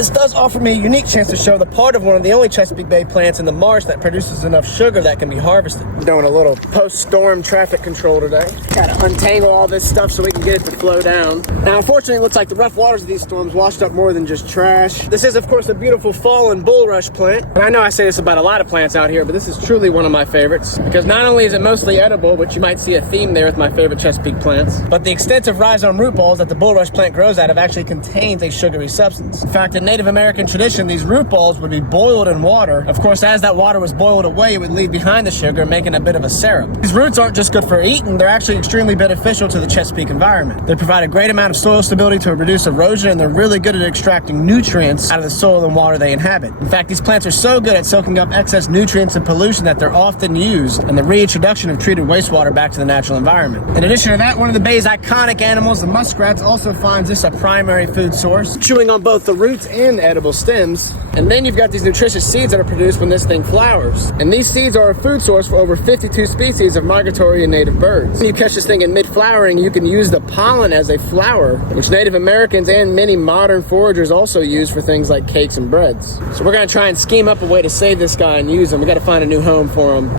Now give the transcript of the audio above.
this does offer me a unique chance to show the part of one of the only Chesapeake Bay plants in the marsh that produces enough sugar that can be harvested. Doing a little post-storm traffic control today. Gotta untangle all this stuff so we can get it to flow down. Now, unfortunately, it looks like the rough waters of these storms washed up more than just trash. This is, of course, a beautiful fallen bulrush plant. And I know I say this about a lot of plants out here, but this is truly one of my favorites, because not only is it mostly edible, which you might see a theme there with my favorite Chesapeake plants, but the extensive rhizome root balls that the bulrush plant grows out of actually contains a sugary substance. In fact, in Native American tradition, these root balls would be boiled in water. Of course, as that water was boiled away, it would leave behind the sugar, making a bit of a syrup. These roots aren't just good for eating, they're actually extremely beneficial to the Chesapeake environment. They provide a great amount of soil stability to reduce erosion, and they're really good at extracting nutrients out of the soil and water they inhabit. In fact, these plants are so good at soaking up excess nutrients and pollution that they're often used in the reintroduction of treated wastewater back to the natural environment. In addition to that, one of the bay's iconic animals, the muskrats, also finds this a primary food source, chewing on both the roots and edible stems. And then you've got these nutritious seeds that are produced when this thing flowers. And these seeds are a food source for over 52 species of migratory and native birds. When you catch this thing in mid-flowering, you can use the pollen as a flour, which Native Americans and many modern foragers also use for things like cakes and breads. So we're gonna try and scheme up a way to save this guy and use him. We gotta find a new home for him.